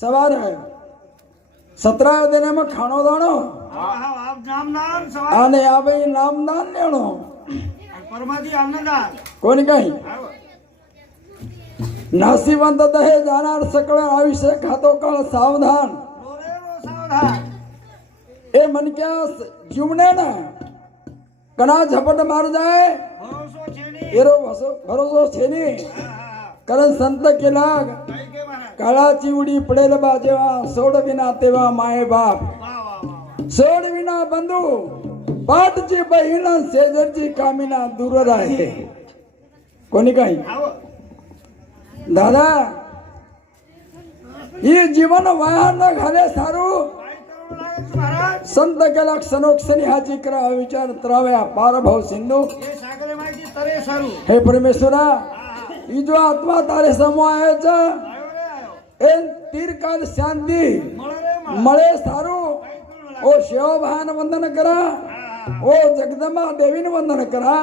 સવારે સતરાયો દેનામાં ખાણો દાણો. અને આ ભાઈ નામદાન લેણો કોને કહી? નાસીવંત દહે જાનાર સકળે આવીશે ખાતો કળ સાવધાન. એ મન ક્યાં જીવને ને કણા ઝપટ માર જાય. એરો ભરોસો છે નહીં. કરે સંત કેલાગ काळाची उडी पडेल बा जेव्हा सोडविना तेव्हा माय बाप. सोडविना बंधू पाठची बहीण शेजारची कामिना दूर आहे. कोणी काही? दादा ही जीवन वाहन घाले सारू. संत केला क्षणोक्षणी हा करा विचार त्राव्या पारभाव सिंधू. हे परमेश्वरा ही जो आत्मा तारे समूहाचा एन तीरकांत शांती मळे सारू ओ शिवभान वंदन करा ओ जगदंबा देवीन वंदन करा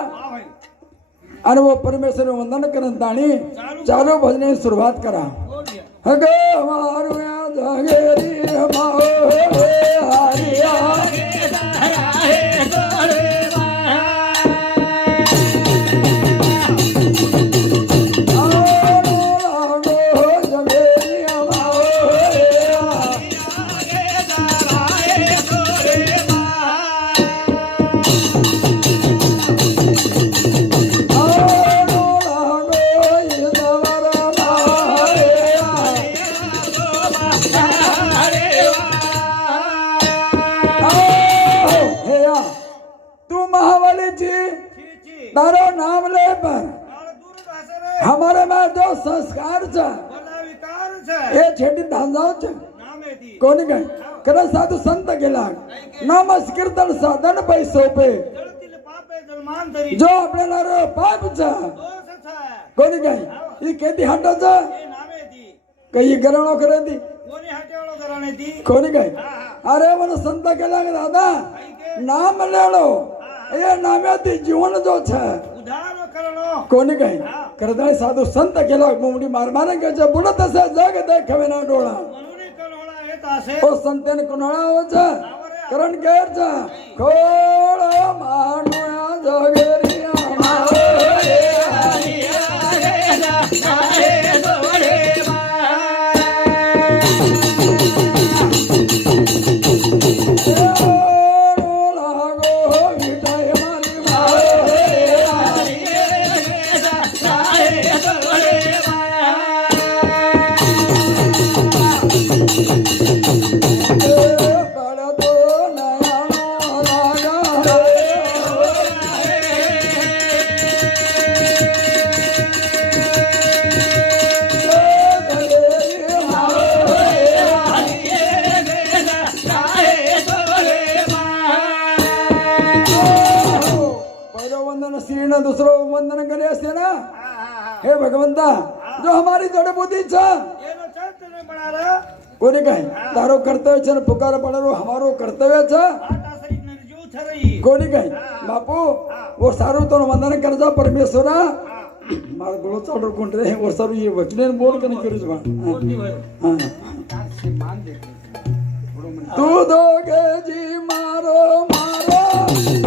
अन वो परमेश्वर वंदन करत आणि चालू भजने सुरुवात करा हग मारुया जगेरी माओ हरिया સાધન પૈસો પે જળતિલ પાપે જલમાન ધરી જો આપણે નારો પાપ છે દોષ છે કોની ગઈ ઈ કેતી હાટો છે એ નામેથી કઈ ગરણો કરે દી કોની હાટેવાળો ઘરાણેથી કોની ગઈ હા હા અરે મને સંત ગેલા કે દાદા કઈ કે નામ લેલો એ નામેથી જીવન જો છે ઉધાર કરણો કોની ગઈ કરદાય સાધુ સંત ગેલા મુમડી માર મારે કે છે બોલત હશે જગ દેખવે ના ડોળા મનુની કણોળા એ તાસે ઓ સંતેન કુનાળાઓ છે કરણ કેર ખોળ માનું જોગેરિયા स्त्रीनं दुसरं वंदन केले असते ना? हे भगवंता जो हमारी जडबुद्धी इच्छा कोणी काय? तारो कर्तव्य छान पुकार पडरो हमारो कर्तव्य कोणी काय? बापू वो सारो तो वंदन करजा परमेश्वरा। मार गोळो चालू कोण रे? वो ये वचने बोल कनी करूच बा। तू दोगे जी मारो मारो।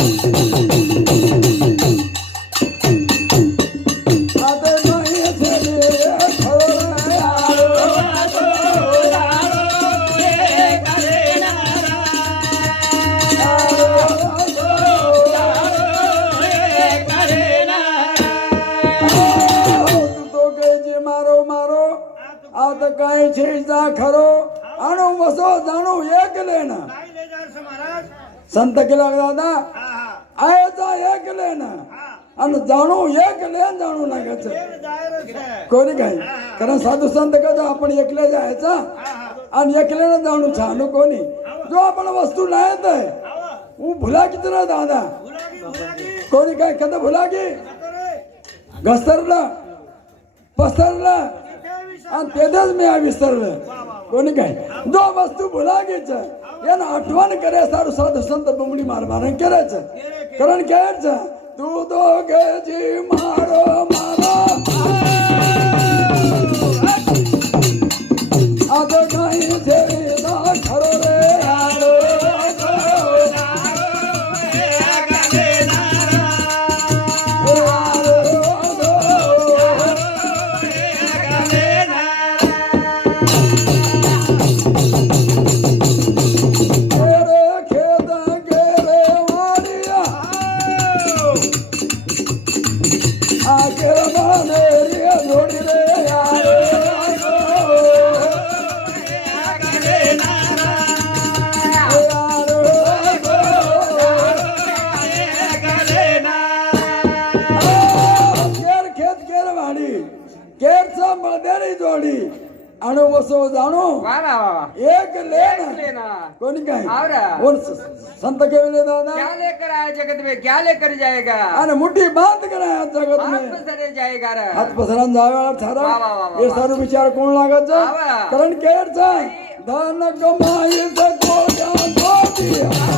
આ તો કઈ છે જા ખરો આનો વસો જાણું એક લેના કાઈ લઈ જાય છે મહારાજ સંત કેલા દાદા હા હા આય જા એક લેના હા અને જાણું એક લે જાણું લાગે છે એ જાહેર છે કોની કઈ કારણ સાધુ સંત કહેજો આપણે એકલે જાય છે હા હા અને એકલે ને જાણું છે આનું કોની જો આપણે વસ્તુ લાય તે આવો હું ભૂલા કિતના દાદા ભુલાગી ભુલાગી કોની કઈ કદે ભૂલા आणि तेच मी विसरलं कोणी काय? जो वस्तू भुलागीच यानं आठवण करे सारू साधू संत बुंबडी मार मार करायचं कारण करायचं तू दोघ जी मारो मारा. संत केवले दादा. क्या लेकर आया जगत में? क्या लेकर जाएगा? आणि मुठी बांध कराय जगत हाथ में पसरे जाएगा रे. हात पसरान जाव्या ठरा वा, वा, वा, वा, हे वा. सारे विचार कोण लागायचं. कारण केरचा धन कमाईचं कोट्या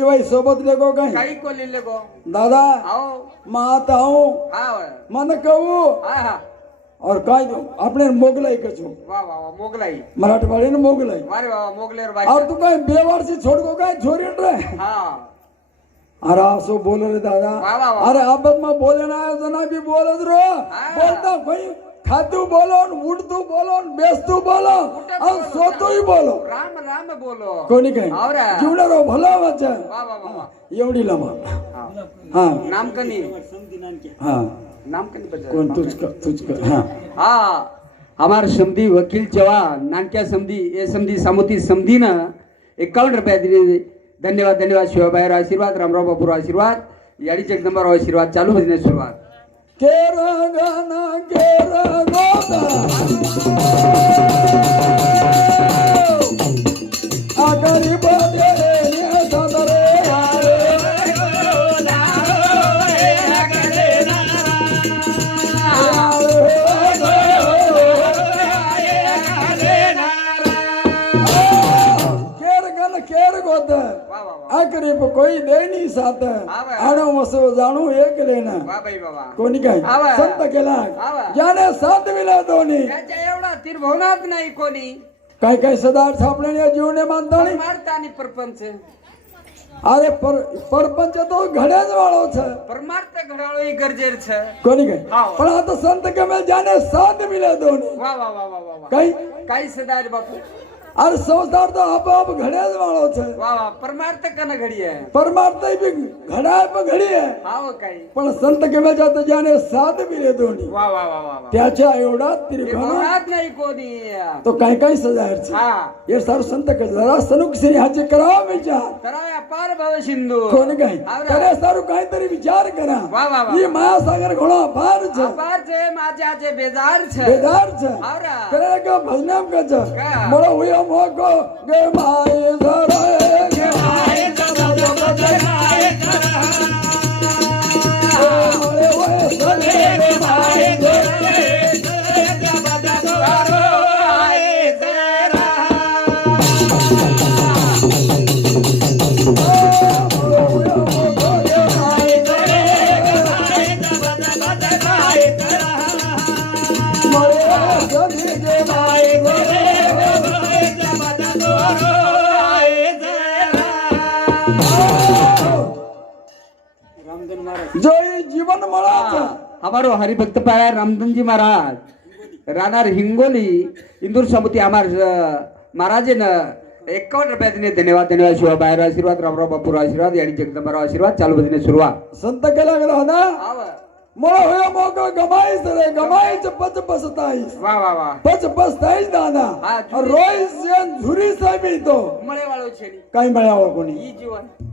जीवाई सोबत लेगो काही? लेगो? दादा आओ। मात आओ मन कहू। और काय आपले मोगलाई कचो वा वा वा मोगलाई। मराठवाडी मोगलाई। अरे बाबा मोगले और तू काय बेवार छोडगो काय छोरी रे अरे असो बोल रे दादा। अरे आपण मग बोलणार जना बी बोलत रो। बोलता भाई। खातू बोलो न उड़तू बोलो न बेचतू बोलो उठत और बोलो, सोतू ही बोलो. राम राम बोलो. कोणी काय? आवरा. जीवनारो भला वाह वाह वाह वाह एवढी लमा हाँ. नाम कनी हा. नाम कनी हा. हा. हमार समधी वकील चव्हाण नानक्या समधी ए समधी सामोती समधीनं एकावन्न रुपया दिले धन्यवाद धन्यवाद शिवाबाईर आशीर्वाद रामराव बापूर आशीर्वाद याडी जगदंबाराव आशीर्वाद चालू भजने सुरुवात. केर गाना आवा. आणो मसो जाणू एक लेना वा बाई बाबा कोणी काय आवा. संत केला आवा. ज्याने साथ विला दोन्ही त्याच्या एवढा तिरभवनात नाही कोणी काय काय सदार छापणे या जीवने मानता नाही परमार्थ आणि परपंच अरे पर परपंच तो घड्याच वाळो छ परमार्थ घडाळो ही गरजेर छ कोणी काय हाव. पण आता संत कमेल ज्याने साथ मिले अरे संसार तो आपोआप घड्याच वाळो छ वा वा परमार्थ कन घडी आहे परमार्थ बी घड्या पण घडी आहे हाव काही। पण संत कमेलच्या तर ज्याने साथ मिले दोन्ही वा वा वा वा वा त्याच्या एवढा तिरभवनात नाही कोणी तो काय काय सजायर छ हा। हे सारू संत के जरा सनुक सिंह ह्याचे करावा विचार। कराव्या पार भव सिंधू। कोण काय आवरा. करे सारू काहीतरी विचार करा। वा, वा, वा. ही महासागर घोडा फार छ अपार छे माझ्याचे बेजार छ बेदार छ करे का भजनाम का छ का? मोड़ा हुआ मोको गे माए धरे गे माए मोड़े हुए सने गे माए धरे मोड़े हमारो हरिभक्त पाया रामधनजी महाराज. राहणार हिंगोली इंदूर समिती हमार महाराजे न एकावन्न रुपया दिने धन्यवाद धन्यवाद शिवा बाहेर आशीर्वाद रामराव बापूर आशीर्वाद याडी जगदंबाराव आशीर्वाद चालू भजने सुरुवात. संत केला गेला ना? मोड़ा हुआ मोको गमाईस रे गमाईच पच पसताईस. वा वा वा. पच पसताईस दादा. हा, रोईस जेन झुरी साहेब तो मळे वाळो छेनी. काही मिळावं कोणी. ई जीवन.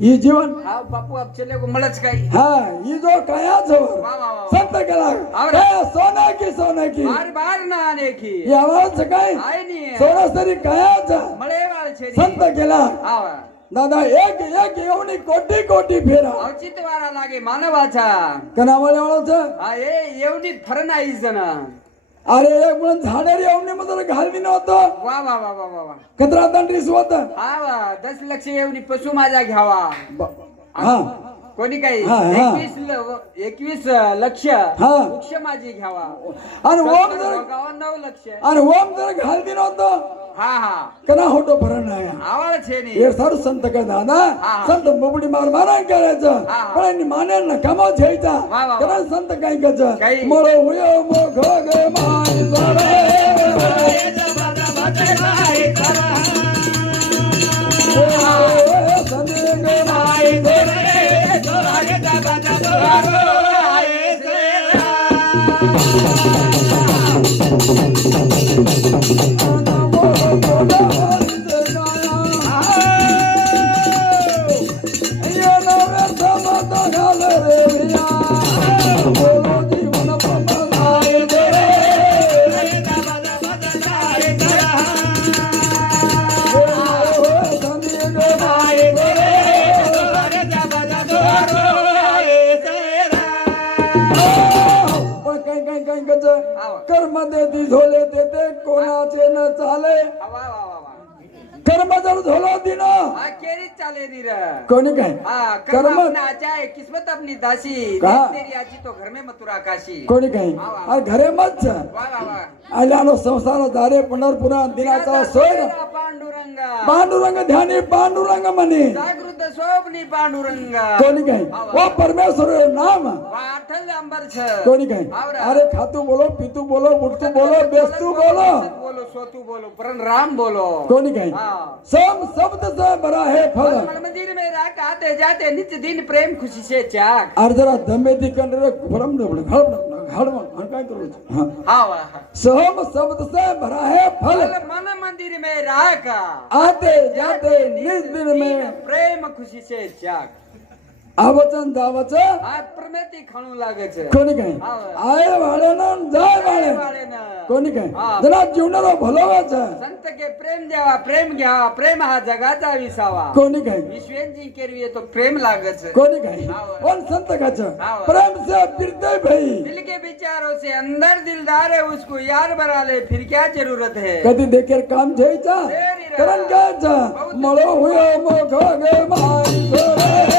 ही जीवन? हा बापू आप चले को मळच काही हा ही जो वा वा संत केला. काय सोना की सोना की। बार बार ना आने की। ही। आवाज काय सोना तरी कायाच संत केला। दादा एक एक एवढी कोटी कोटी फेरा। औचित्य वारा लागे मानवाचा कनावळे हा ए एवढी थर नाही जण अरे एक म्हणून झाडारी अवनी मध्ये घालवी नव्हतं. वा वा वा वा वा वा. कचरा दंडरीस होत हा वा दस लक्ष एवढी पशु माझा घ्यावा. हा कोणी काही? हा, हा. एकवीस ल- एकवीस लक्ष हा. वृक्ष माझी घ्यावा. आणि ओम जर गावा नऊ लक्ष. आणि ओम जर घालवी नव्हतं हा हा कना होतो भरण नाही आवाळ छे नी हे सारू संत काय दादा हा. संत बुबडी मार मारा करायचं हा. पण यांनी माने ना कमाव घ्यायचा वा, वा. कर्म अपना आचाए किस्मत अपनी दासी. कहा? तेरी तो घर में मथुरा काशी. कोणी काय अरे घरे मत वा वा वा. आल्यानो संसार दारे पंढरपुरा दिनाचा सोय पांडुरंग। पांडुरंग ध्यानी पांडुरंग म्हणे जागृत स्वप्नी पांडुरंग। कोणी काय? ओ परमेश्वर नाम। वाठल अंबर छ। कोणी काय. अरे खातू बोलो पितू बोलो उठतू बोलो बेस्तू बोलो। बोलो सोतू बोलो परन राम बोलो। कोणी काय? सम शब्द से बरा है फल। मन मंदिर में रह आते जाते नित्य दिन प्रेम खुशी से चाक अरे जरा दमेती कर रे भरम डबड घड घड घड काय करू? हाँ. सहम शब्द से भरा है फल मन मंदिर में रह का आते जाते निज दिन में. प्रेम खुशी से चाक आवचन जावाचं प्रमेती खाणू लागायचं. कोणी काय? आय भाड्यानं जाय भाड्या कोणी काय? जरा जीवनाला छे संत के प्रेम देवा प्रेम घ्यावा प्रेम हा जगाचा विसावा. कोणी काय? विश्वेंची केरवी तो प्रेम लागे छे कोणी काय? पण संत काच प्रेम से फिरते भाई. दिल के विचारों से अंदर दिलदार है उसको यार बनाले फिर क्या जरूरत है? कदी देखेर काम घ्यायचा? करण घ्यायचा? मळो हुयो मोग गे माई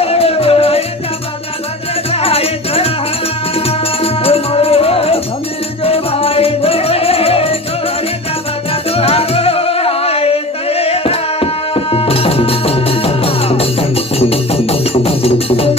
thank you.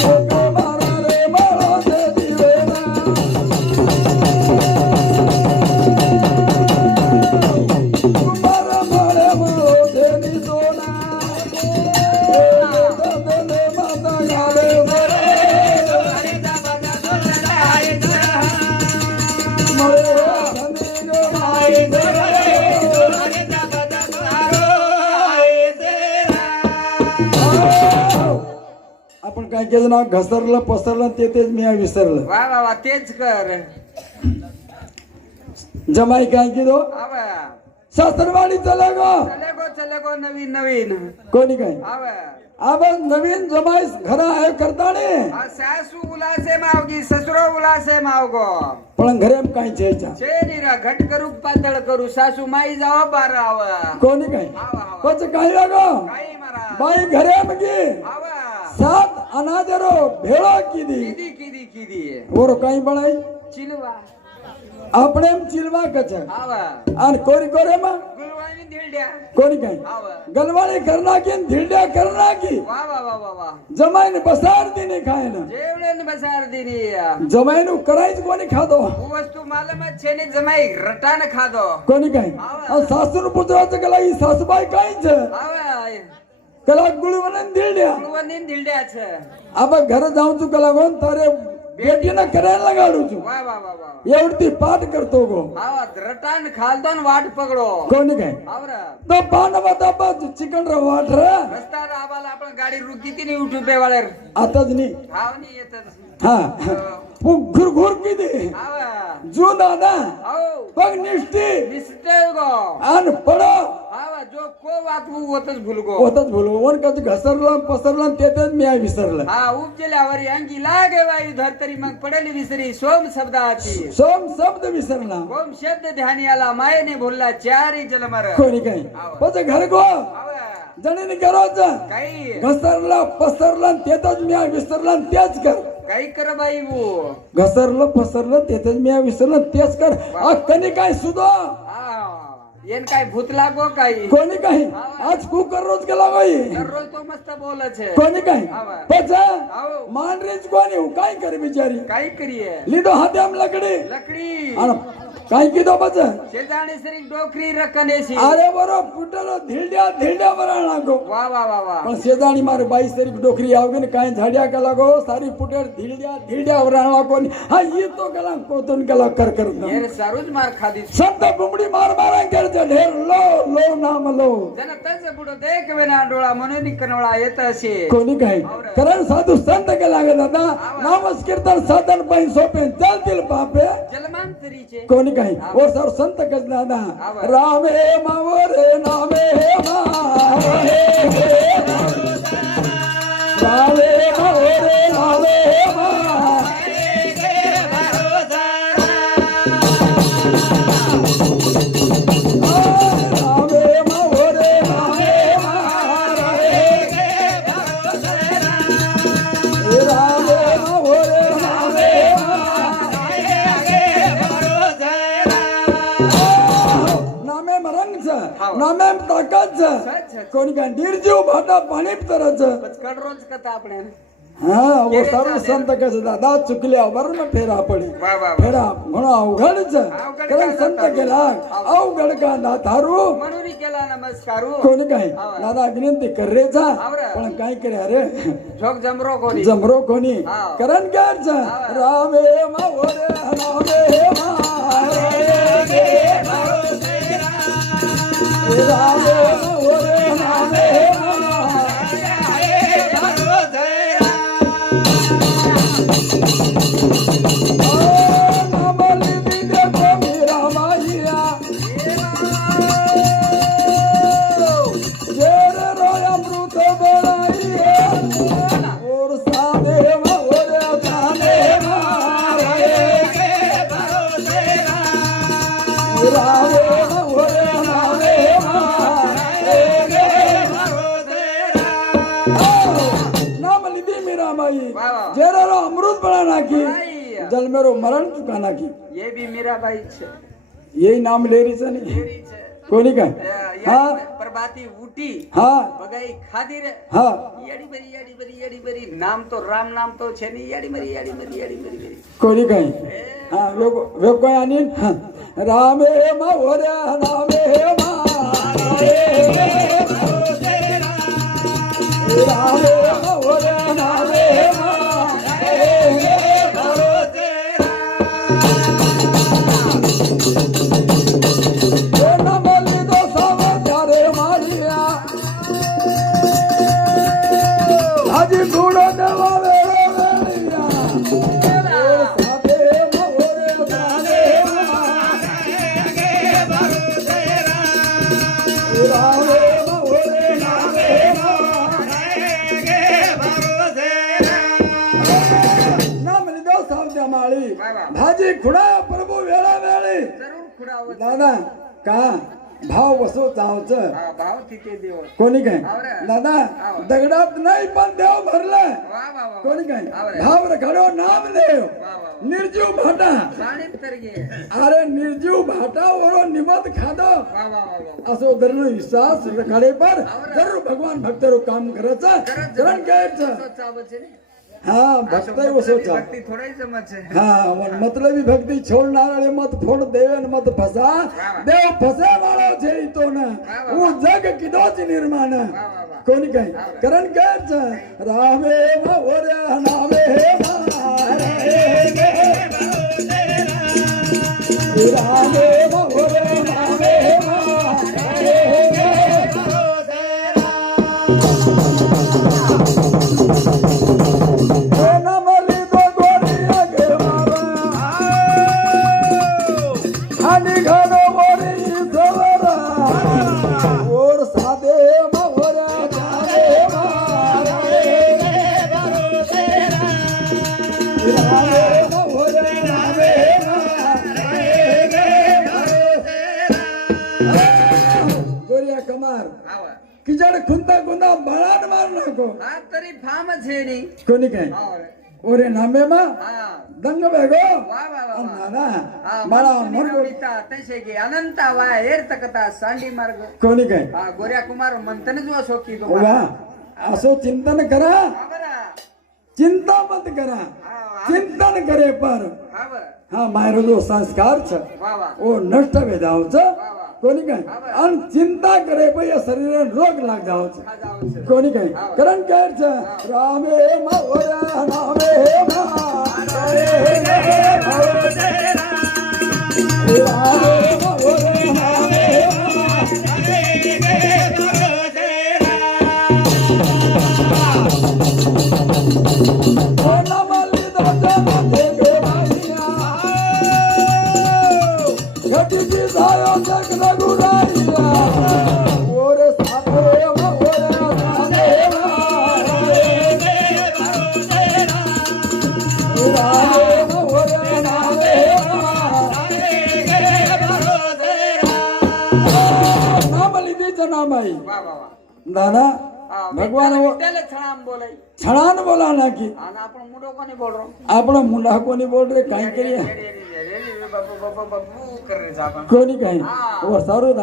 आपण काय केलं ना घसरलं पसरलं ते तेच मी विसरलं. वा वा वा तेच कर. जमाई काय केलो? आवा सासरवाडी चला गो. चले गो चले गो नवीन नवीन. कोणी काय? आवा आवाज नवीन जमाई घरा आहे करताने. सासू उलासे मावगी ससुरो उलासे मावगो पण घरे काय छे निरा घट करू पातळ करू सासू माई जावा बार आवा कोणी काय? कोच काय लागो? बाई घरे मगी आवा सात अनाजरो भेड़ा की दी की दी की दी वो रो कहीं बड़ाई चिलवा अपने हम चिलवा कच्चे आवा अन कोरी कोरे मा गलवाने धिल्डिया। कोरी कहीं आवा गलवाने करना की धिल्डिया करना की वा वा वा वा वा। जमाइन बसार दी नहीं खाए ना जेवले न बसार दी नहीं या। जमाइन उ कराई तो कोनी खा दो वो वस्तु मालम है छेने जमाई रटा न खा दो कोनी कहीं आवा अ सासुर पुत्र आज कलाई सासुबाई कहीं जे कला गुळवणन दिलड्या. गुळवणन दिलड्याच. आपण घर जाऊन तू कला कोण तारे भेटीनं करायला गाडू तू. एवढी ती पाठ करतो गो. रटान खालदोन वाट पकडो. कोणी काय? तो पांडवा दाबा चिकन रा वाट रे रस्ता राबाला आपण गाडी रुकी तिने युट्यूब वाल्यावर. आताच नाही येतच हा. घुर घुर किती जो दादा हो. बघ निष्ठी. निष्ठे गो. आन पडो जो को वाचू होतच भुलगो. होतच भुलगो. वन पसरला घसरलं पसरलं ते तेच मी विसरलं. हा उपजेल्यावर यांगी लागे वायू धर तरी मग पडेल विसरी. सोम शब्दाची. सोम शब्द विसरला. ओम शब्द ध्यानी आला मायेने भुलला चारी जलमर. कोणी काही? पण घर गो. जणीने गरोज. काही. घसरला पसरलं तेच मी विसरला तेच कर काही कर बाई घसरलं पसरलं तेच मी विसरलं तेच कर. कणी काय सुद्धा. येन काय भूत लागो काही? कोणी काही? आज कुकर रोज गेला बाई. रोज तो मस्त बोलत छे कोणी काही? मान रेज कोणी? हो, काय करे बिचारी? काय करिये लिदो हाते आम लकडी. लकडी काय की तो पचा शेजाणी सरी डोकरी रकनेसी अरे बरो फुटलो धिल्ड्या धिल्ड्या बरा लागो. वा वा वा वा. पण शेजाणी मारे बाई सरी डोकरी आवगे ने काय झाड्या का लागो? सारी फुटर धिल्ड्या धिल्ड्या बरा लागो. हा ये तो गला कोतून गला कर कर ये सारूज मार खादी संत बुमडी मार मारा कर तज ढेर लो लो नाम लो. जन तज बुडो देख विना डोळा म्हणून कनवळा येत असे. कोणी काही? कारण साधू संत के लागे दादा? नामस कीर्तन साधन पै सोपे चालतील पापे जलमांतरीचे. कोणी काही? और सर संत के दादा? राम हे मावर नाम हे मावर. राम हे मावर नाम हे छ नामे ताकद छ कोणी काय निर्जीव भाटा पाणी तरच. कडरोज कथा आपण हा वो सर्व संत कस दादा चुकल्या वर्ण फेरा पडी वा वा वा. फेरा म्हणून अवघड छ कारण संत केला. अवघड का ना थारू? म्हणून केला नमस्कारू कोणी काय? दादा विनंती कर रे जा. पण काय करे अरे? झोक जमरो कोणी. जमरो कोणी. हा. करण काय छ रामे मावो करो हो, मरण तू काना की? ये भी मेरा भाई छे। यही नाम ले रही सनी कोणी काय? हा? प्रभाती उठी हा? बगाई खादी रे। हा? येडी बरी येडी बरी येडी बरी। नाम तो राम नाम तो छे नी येडी बरी येडी बरी येडी बरी कोणी काय? हा वे वे कोई आनी राम हे मा ओरे राम हे मा राम हे मा ओरे राम हे मा कोणी काय? दादा दगडात नाही पण देव भरलाय. कोणी काय? भाव घडो नाम देव. निर्जीव भाटा. अरे निर्जीव भाटा वरो निमत खादो असो धरण विश्वास रखाडे पर जरूर भगवान भक्त काम करायचं. करण घ्यायचं. हाँ भक्ता वो सोचा मतलब ही भक्ति छोड़ना रे मत फोड़ देवे मत फसा देव फसे वाला छे तो ना वो जग किदो च निर्माण कोनी कहे करण कह रामे नामे रामे वा नाना हा, मला मस्तुनी मन रवळीता, तैसे गे अनंत वा हेर तकता सांडी मार्ग. कोणी काय? गोऱ्या कुमार म्हणतानच वा सोकी वा. असो चिंतन करा. चिंता मत करा. चिंतन करे पर. हा मायरो जो संस्कार छ ओ नष्ट वे जाव छ वा वा. कोणी काय आणि चिंता करे पण या शरीर रोग लाग जाव. कोणी काय करण काय? छ रामे मा वा दादा हा, भगवान विठ्ठल- वो- विठ्ठल छळाम बोलाय छळान बोला ना की आणि आपण मुंडो कोणी बोल रहो आपण मुंडा कोणी बोल रे काय करिए बाबू बाबू बाबू कर रे आपण कोणी काही हा. ओ सारू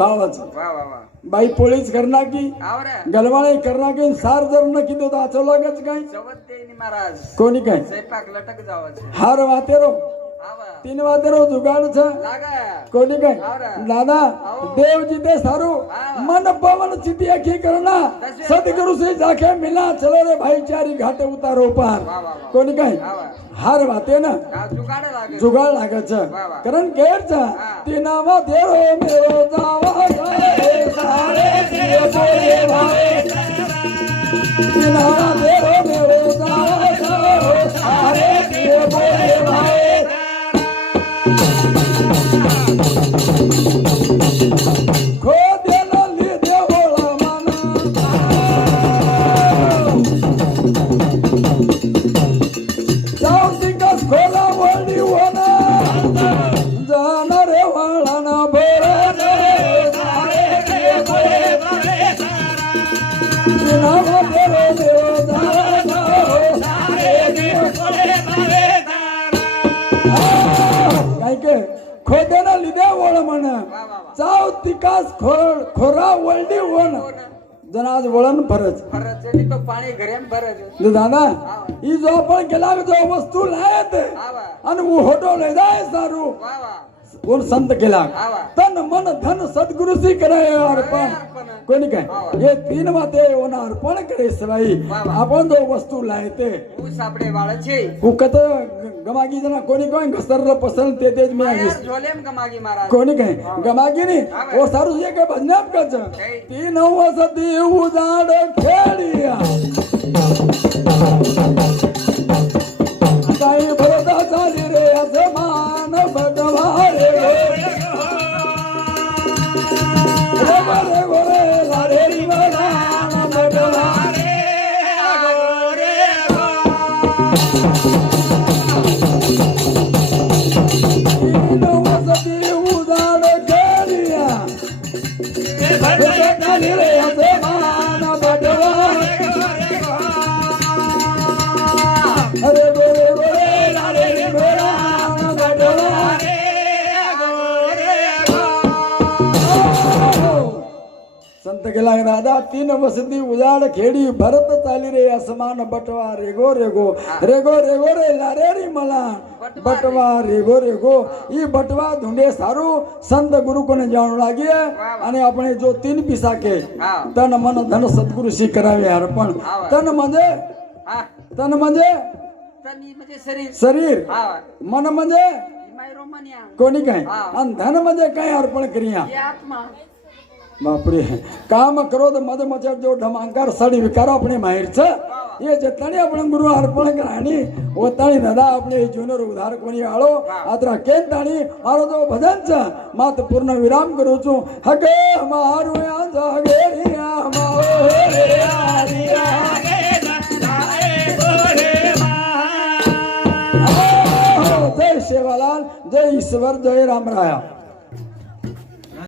भावच. बाई पोळीच करना की गलवाळे करना की सार जर न किदो तो लागच काय? महाराज. कोणी काय? स्वयंपाक लटक जावच. हार वातेरो आवा तीन वातेरो जुगाड छ लागा. कोणी काय. दादा देव जिते सारू मन पवन चिती अखी करना सदगुरु से जाके मिला चलो रे भाईचारी घाटे उतारो पार. कोणी काय? हार वाते ना. जुगाड लागे. जुगाड लागच वा वा. कारण केरचा तिनावा देरो मेरो जावा जाए सारे बोले भाई तिनावा देरो मेरो जावा जाए सारे दिए बोले तिकास खोर खोरा वळडी जण आज वळण फरच आणि तो पाणी घरेम भरच जो दादा ही. जो आपण केला जो वस्तू लायत आणि वो. होटो ले जाय सारू कोण संत केला? तन मन धन सद्गुरु सी कराय अर्पण. कोणी काय? हे तीन वाते ओना अर्पण करे सवाई. आपण जो वस्तू लायते ऊस सापडे वाळचे. हुकत गमागी जना कोणी कोण घसरलं पसरलं ते तेच मी आगीस मायार झोलेम का मागी महाराज. कोणी काय? गमागिनी ओ सारू जे काय भजनाम कच तीन वसती उजाड खेळिया खेडी भरत चाली रे असमान बटवा रेगो रेगो रेगो रेगो रे लारे री मला बटवा રેગો રેગો ઈ બટવા ધૂંડે સારું સંત ગુરુ કોને જાણું લાગીએ અને આપણે જો તીન પીસા કે હા. તન મન ધન સદગુરુ શ્રી કરાવે અર્પણ તન म्हणजे हा तन म्हणजे तनी म्हणजे शरीर शरीर हा मन म्हणजे माय रोमानिया कोणी काय बापरे. काम करो क्रोध मध मजा जो ढमांकार सड विकार आपण माहेरचं हे जेताणी आपण गुरु अर्पण कराणी ओताणी दादा आपले जुनर उधार कोणी आळो आत्रा केन ताणी आरोदो भजनच मात पूर्ण विराम करूचू हगे मारुया जागेरिया मावरिया रिया हो, हो, हो. जय शेवालाल जय ईश्वर जय रामराया.